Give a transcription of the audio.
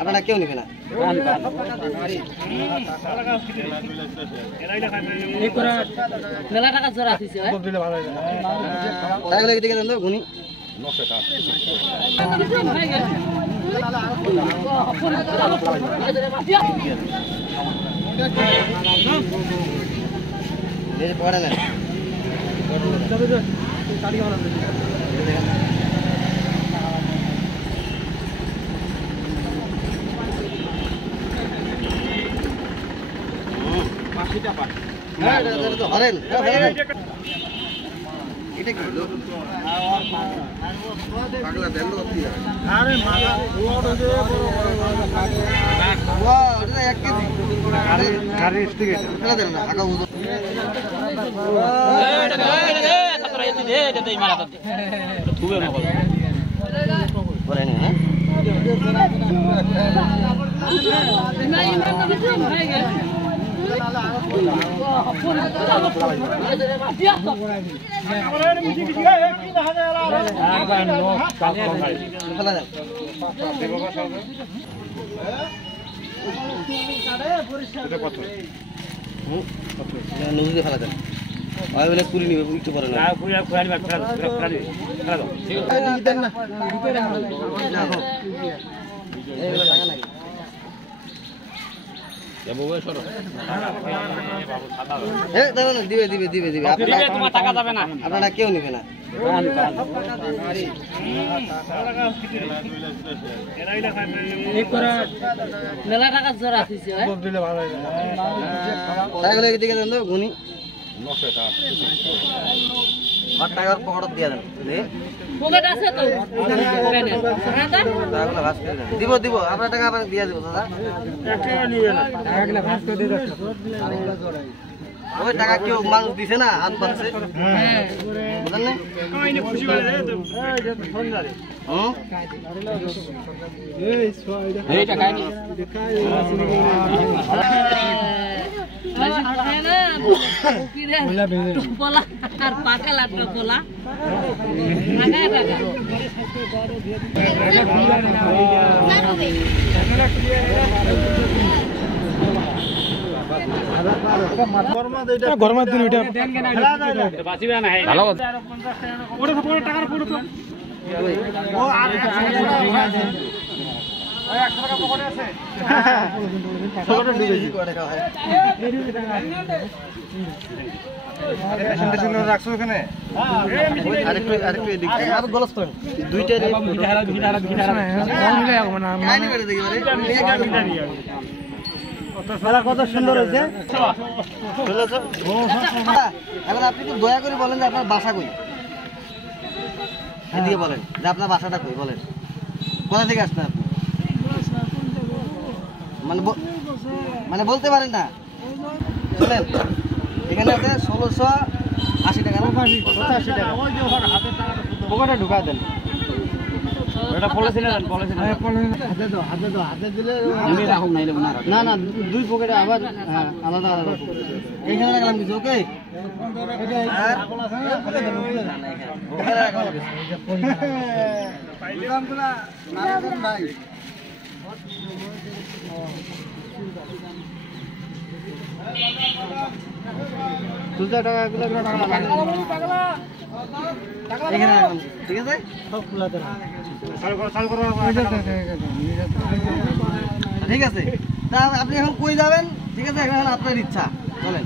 আপনারা কেউ নেবে না মেলা টাকা জোড়া দিছে দিকে দেন তো গুনি পড়ে না হরেন এটা কি পাগলা দেন আরে মালা ওটা ওটা 1 কেজি গাড়ি স্টিক এটা দেন না আগা উদো এটা দেই মারা দে থুবে না বলে না নদীতে ফেলা দেন পুরি নিবে একটু পরে না আপনারা কেউ নেবে না মেলা টাকা জোড়া দিকে দেন তো গুনি টাকার পকেট দিয়ে দেন দিব দিব আপনার টাকা আপনাকে দিয়ে দিব দাদা ওই টাকা কেউ মানুষ দিছে না হাত পাচ্ছে গরমের দিন ওইটা রাখছো ওখানে কত সুন্দর হয়েছে এখন আপনি তো দয়া করে বলেন যে আপনার বাসা কই এদিকে বলেন যে আপনার বাসাটা কই বলেন কোথা থেকে আসছেন আপনি মানে বলতে পারেন না শুনেন এখানে আছে 1680 টাকা 85 টাকা ওখানে ঢুকা দেন এটা পলিসি না পলিসি না হাতে দিলে আমি রাখুন নাইলে না না দুই পকেটে আবার আলাদা আলাদা এইখানে রাখলাম কিছু ওকে এখানে রাখলাম পাইলাম তো না ভাই তুলতে টাকা গুলো এখানে রাখলাম ঠিক আছে সব খোলাতে ঠিক আছে তা আপনি এখন কই যাবেন ঠিক আছে এখন আপনার ইচ্ছা বলেন